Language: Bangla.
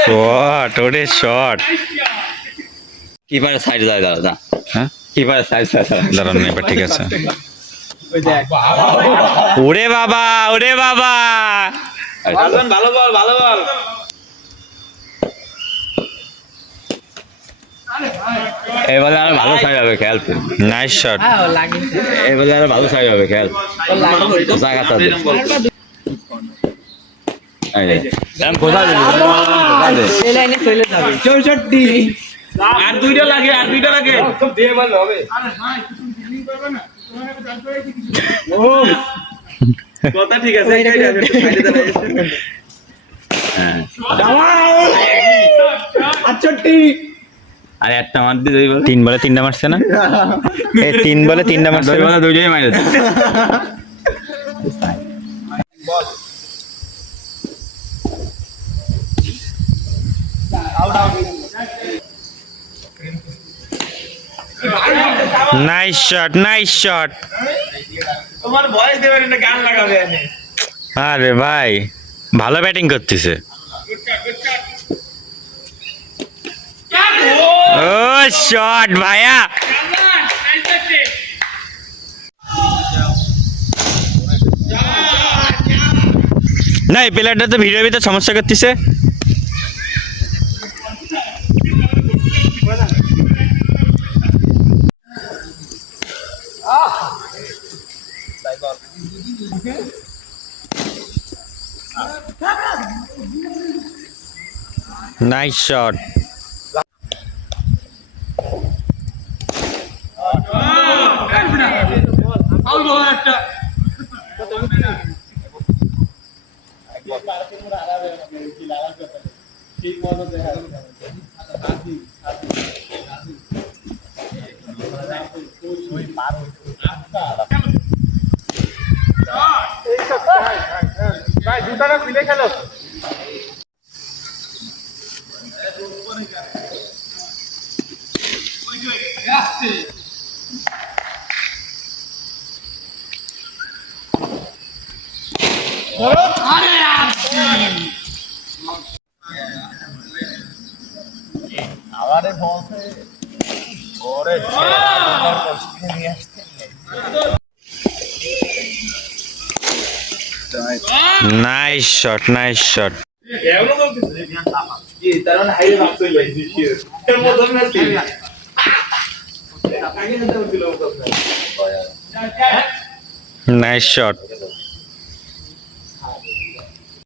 শট ওরে শট কিপার সাইড যায় দাঁড়া না হ্যাঁ কিপার সাইড দাঁড়ান এবার ঠিক আছে। ওরে বাবা ওরে বাবা। ভালো বল ভালো বল। এবারে আর ভালো সাইড হবে খেয়াল নাইস শট এবারে আর ভালো সাইড হবে খেয়াল জায়গাটা আর দুইটা লাগে আর দুইটা লাগে। দিয়ে বল হবে কথা ঠিক আছে। হ্যাঁ। আটষট্টি। আর একটা মার দিয়ে দুই বলে। তিন বলে তিনটা মারছে না? এই তিন বলে তিনটা মারছে দুই না? বলে দুইটাই মারে নাইস শট নাইস শট তোমার ভয়েস দেবে না গান লাগাবে আরে ভাই ভালো ব্যাটিং করতেছে ও শট ভাইয়া না এই প্লেয়ারটা তো ভিডিওর ভিতরে সমস্যা করতেছে nice shot nice shot nice shot এগুলো বলতেছে কি তার মানে হাইওয়ে ভাগ চলে যাইছে এর মধ্যে না ছিল আগে না নাইস শট